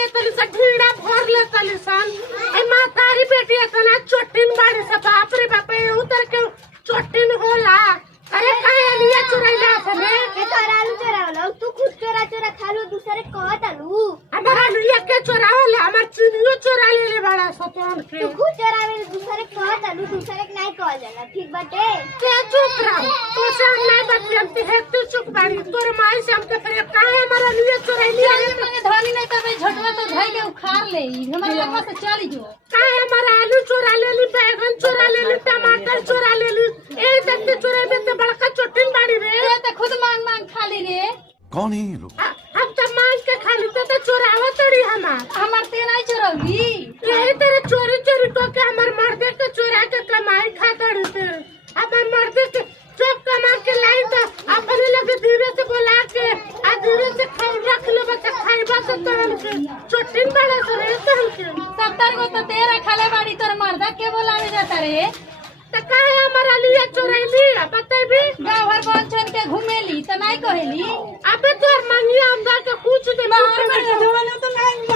ले तली सा ढीड़ा भर ले तली सन ए मातारी बेटी इतना चोटिन बाड़ी से बाप रे बाप ए उतर के चोटिन होला अरे काहे लिया चुराइला अपने के तोरा आलू चोरावला तू खुद चोरा चोरा खालू दूसरे कहत आलू हमारा लिया के चोरावला हमर चीनियो चोरा ले बड़ा सतन के तू खुद चोरावे दूसरे कहत आलू दूसरे के नहीं कहल जाला ठीक बाटे के चुप रह तो से नहीं बतियम ते है तू चुप बाड़ी तोर माई से हमके फिर काहे हमारा लिया चोराइली संगे धनी नहीं तबे झटवा तो धई के उखाड़ ले हमर लंबा से चली जो काहे हमारा आलू चोरा लेली बैगन चोरा लेली टमाटर चोरा लेली ए तत्ते चोराबे ते बड़का चोटिन बाड़ी रे ये तो खुद मांग मांग खाली रे कौन है ये लोग? हम तो मांग के खाली तो चोरावा तड़ी हमार ते नहीं चोरौली यही तेरे चोरी चोरी तो के हमार मर्दे के चोरा के कमाई खातर थे हमार मर्दे के चोक कमा के लाई तो अपने लगे धीरे से बोला के आ धीरे से खाई रख ले बस खाइबा से तो हमके चोटिन बड़ा से रे तो हमके 70 गो तो तेरा खाले बाड़ी तोर मर्दा के बोलावे जाता रे तो काहे हमारा लिए चोरैली बतेबी गांव भर बंचन के घुमेली तो नहीं कहेली अबे तोर मंगिया हम जा के पूछ दे बाहर में जवाना तो नहीं